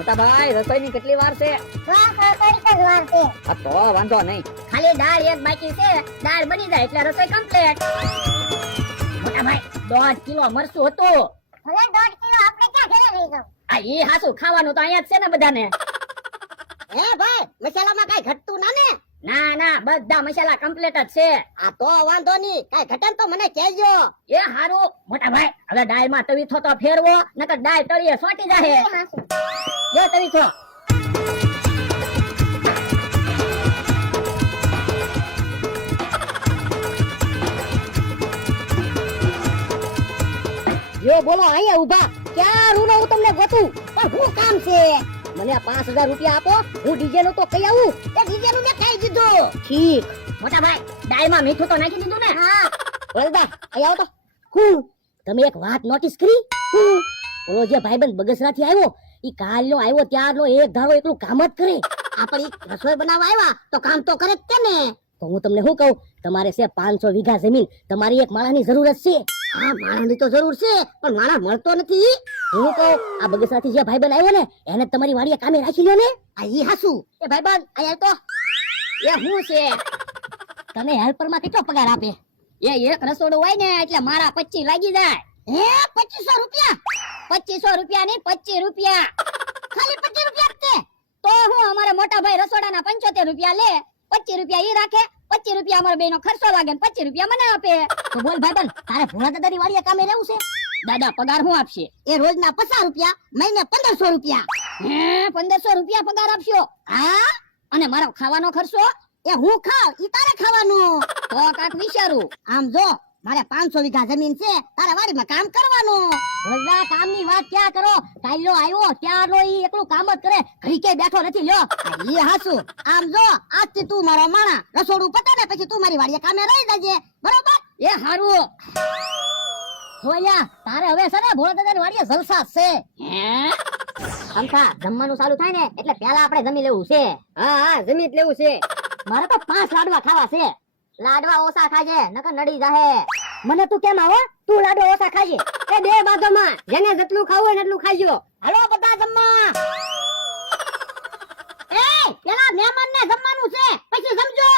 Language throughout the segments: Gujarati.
મોટા ભાઈ રસોઈની કેટલી વાર છે? થોડીક જ વાર છે. આ તો વાંધો નહીં. ખાલી દાળ એક બાકી છે. દાળ બની જાય એટલે રસોઈ કમ્પ્લીટ. મોટા ભાઈ 1.5 કિલો મરચું હતું. હવે 1.5 કિલો આપણે ક્યાં ઘરે લઈ જાવ? આ ઈ હાસુ ખાવાનું તો અહીંયા જ છે ને બધાને. હે ભાઈ, મસાલામાં કાઈ ઘટતું ના ને? ના ના બધા મસાલા કમ્પ્લીટ જ છે. આ તો વાંધો નહીં. કાઈ ઘટે તો મને કહેજો. એ હારું. મોટા ભાઈ હવે દાળમાં તવીથો તો ફેરવો નકર દાળ તળીએ સોટી જાહે. જો તવીથો. યો બોલો અહીંયા ઊભા. ક્યાં રૂનો હું તમને ગોતું? પણ શું કામ છે? મને 5000 રૂપિયા આપો, હું ડીજે નું તો કઈ આવું. એ ડીજે નું મેં કહી દીધું. ઠીક. મોટા ભાઈ દાળમાં મીઠું તો નાખી દીધું ને? હા. વલદા અહીં આવો તો. હું તમે એક વાત નોટિસ કરી? ઓલો જે ભાઈબંધ બગસરાથી આવ્યો ઈ કાલનો આવ્યો ત્યારનો એક ધારો એકલું કામ જ કરે. આપણી રસોઈ બનાવવા આવ્યા તો કામ તો કરે જ કે ને. તો હું તમને શું કહું, તમારે છે 500 વીઘા જમીન, તમારી એક માણસની જરૂરત છે. હા, માણસની તો જરૂર છે પણ માણસ મળતો નથી. હું કહું આ બગસરાથી જે ભાઈબંધ આવ્યો ને એને તમારી વાડીએ કામે રાખી લ્યો ને. આ ઈ હાસુ. એ ભાઈબંધ અહીંયા તો. એ હું છે તને હેલ્પરમાં કેટલો પગાર આપે? એ એક રસોડું હોય ને એટલે મારા 25 લાગી જાય. હે 2500 રૂપિયા? 2500 રૂપિયા નહીં 25 રૂપિયા. ખાલી 25 રૂપિયા જ તે? તો હું અમારે મોટા ભાઈ રસોડાના 75 રૂપિયા લે, 25 રૂપિયા ઈ રાખે, 25 રૂપિયા અમારો બેનો ખર્ચો લાગે ને 25 રૂપિયા મને આપે. તો બોલ ભાઈબંધ તારે ભોળા દાદાની વાડીએ કામે રહેવું છે? દાદા પગાર શું આપશે? એ રોજના 50 રૂપિયા, મહિને 1500 રૂપિયા. હે 1500 રૂપિયા પગાર આપશો? હા. અને મારો ખાવાનો ખર્ચો? એ હું ખાવ ઈ તારે ખાવાનું. તો કાક વિચારું. આમ જો મારે 500 વીઘા જમીન છે, તારે વાડીમાં કામ કરવાનું. રોજના કામની વાત ક્યાં કરો, કાલ્યો આવ્યો ત્યારનો ઈ એકલું કામ જ કરે, ઘડી કે બેઠો નથી લ્યો. ઈ હાસુ. આમ જો આજથી તું મારો માણા, રસોડું પતે ને પછી તું મારી વાડીએ કામે રહી જજે, બરોબર? એ હારું. જોયા તારે હવે છે ને ભોળા દાદાની વાડીએ જલસા છે. હે અમથા જમવાનું ચાલુ થાય ને એટલે પહેલા આપણે જમી લેવું છે. હા હા, જમી લેવું છે. મારે તો 5 લાડવા ખાવા છે. લાડવા ઓછા ખાજે નકર નડી જાહે. મને તું કેમ આવો, તું લાડવા ઓછા ખાજે. એ બે બાજુમાં જેને જેટલું ખાવું હોય ને એટલું ખાજો. હાલો બધા જમવા. એ પેલા મહેમાનને જમવાનું છે, પછી સમજો.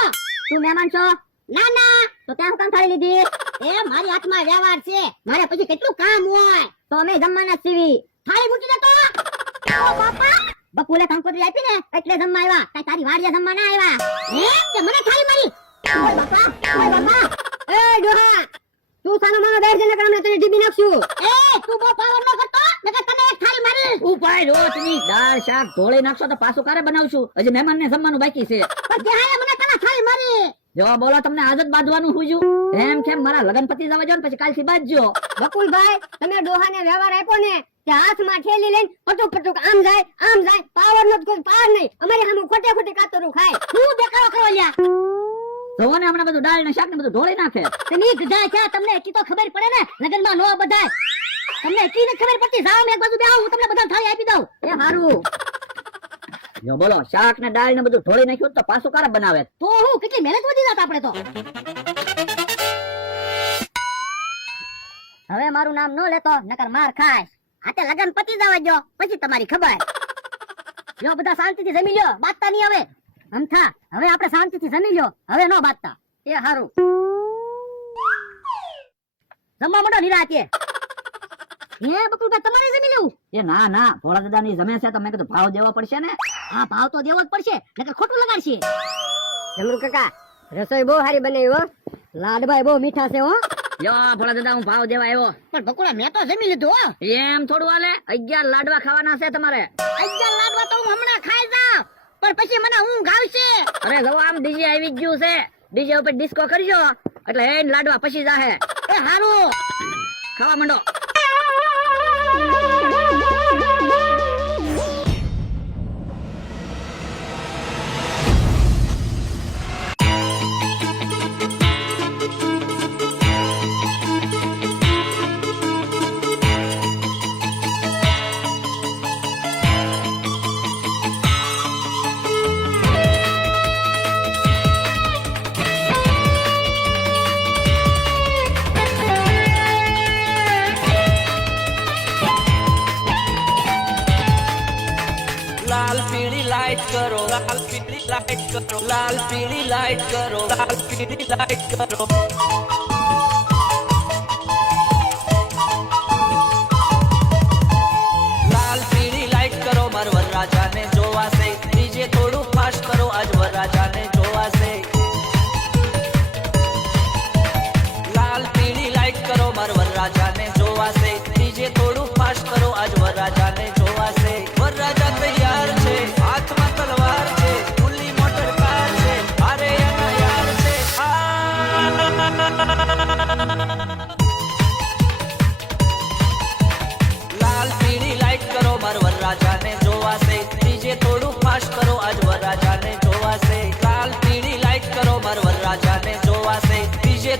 તું મહેમાન છો? ના ના, તો ત્યાં હું કામ થાળી લીધી? એ મારી હાથમાં વ્યવહાર છે, મારે પછી કેટલું કામ હોય. તો અમે જમવાના જ સીવી. થાળી મૂકી દે તો. ઓ બાપા, બપોરે કંકોત્રી આપી ને એટલે જમવા આવ્યા, કઈ તારી વાડીએ જમવા ના આવ્યા. હે તે મને થાળી મારી. ઓય બાપા, ઓય બાપા. એ ડોહા, તું સાનો માનો બેઠ જને કામ તને ડીબી નાખશું. એ તું બહુ પાવર ન કરતો, નકર તને એક થાળી મારી. ઉપાય રોટની દાળ શાક ઢોળી નાખશો તો પાછું કારે બનાવશું, હજી મહેમાનને જમવાનું બાકી છે. પણ ત્યાં મને તને થાળી મારી. જો બોલો તમને આદત બાંધવાનું હુંજું એમ કેમ મારા લગન પતિ જવા જો ને પછી કાલથી બાંધજો. બકુલભાઈ, તમે ડોહાને વ્યવહાર આપ્યો ને તે હાથમાં ઠેલી લઈને પટુક પટુક આમ જાય પાવર નો કોઈ પાર નહીં. અમારી સામે ખોટે ખોટી કાતરું ખાય. હું દેખાડો કરો લ્યા. જોવો ને હમણાં બધું દાળ ને શાક ને બધું ઢોળી નાખે. તમે ગધા છે, તમને એટલી તો ખબર પડે ને લગનમાં નો બધાય. તમને એટલી જ ખબર પડતી. જાઓ એક બાજુ બેહો, હું તમને બધા થાળી આપી દઉં. એ હારું. જો બોલો શાક ને દાળ ને બધું ઢોળી નાખ્યું તો પાછું કારે બનાવે? તો હું કેટલી મહેનત વધી જાત આપણે તો. હવે મારું નામ નો લેતો નકર માર ખાય. આ તે લગન પતી જવા જો પછી તમારી ખબર. જો બધા શાંતિથી જમી લ્યો, બાતતા નહીં હવે. અમથા હવે આપણે શાંતિથી જમી લ્યો, હવે નો બાતતા. એ હારું. જમવા માંડો નિરાતે. હે બકુલભાઈ તમારે જમી લેવું? એ ના ના, ભોળા દાદાની જમે છે તો મેં કીધું ભાવ દેવો પડશે ને. હા ભાવ તો દેવો જ પડશે નકર ખોટું લગાડશે. જમરૂ કાકા, રસોઈ બહુ સારી બનાવી હો. લાડભાઈ બહુ મીઠા છે હો. યો ભોળા દાદા હું ભાવ દેવા આવ્યો. પણ બકુલા મેં તો જમી લીધું હો. એમ થોડું હાલે? 11 લાડવા ખાવાના છે તમારે. 11 લાડવા તો હું હમણાં ખાઈ જાઉં, પણ પછી મને ઊંઘ આવશે. અરે જો આમ ડીજે આવી ગયું છે, ડીજે ઉપર ડિસ્કો કરજો એટલે એ લાડવા પછી જાહે. એ હારું, ખાવા માંડો. લાલ પીળી લાઈટ કરો, લાલ પીળી લાઈટ કરો, લાલ પીળી લાઈટ કરો, લાલ પીળી લાઈટ કરો. લાલ પીળી લાઈટ કરો, માર વરરાજાને જોવાશે. ડીજે થોડું ફાસ્ટ કરો, આજ વરરાજાને જોવાશે. લાલ પીળી લાઈટ કરો, માર વરરાજાને જોવાશે. ડીજે થોડું ફાસ્ટ કરો, આજ વરરાજાને જોવાશે. વરરાજા તૈયાર છે, હાથમાં તલવાર છે, ખુલ્લી મોટર કાર છે, અરે એના યાર છે. લાલ પીળી લાઈટ કરો, માર વરરાજાને જોવાશે. ડીજે થોડું ફાસ્ટ કરો, આજ વરરાજાને જોવાશે. લાલ પીળી લાઈટ કરો, માર વરરાજાને જોવાશે. ડીજે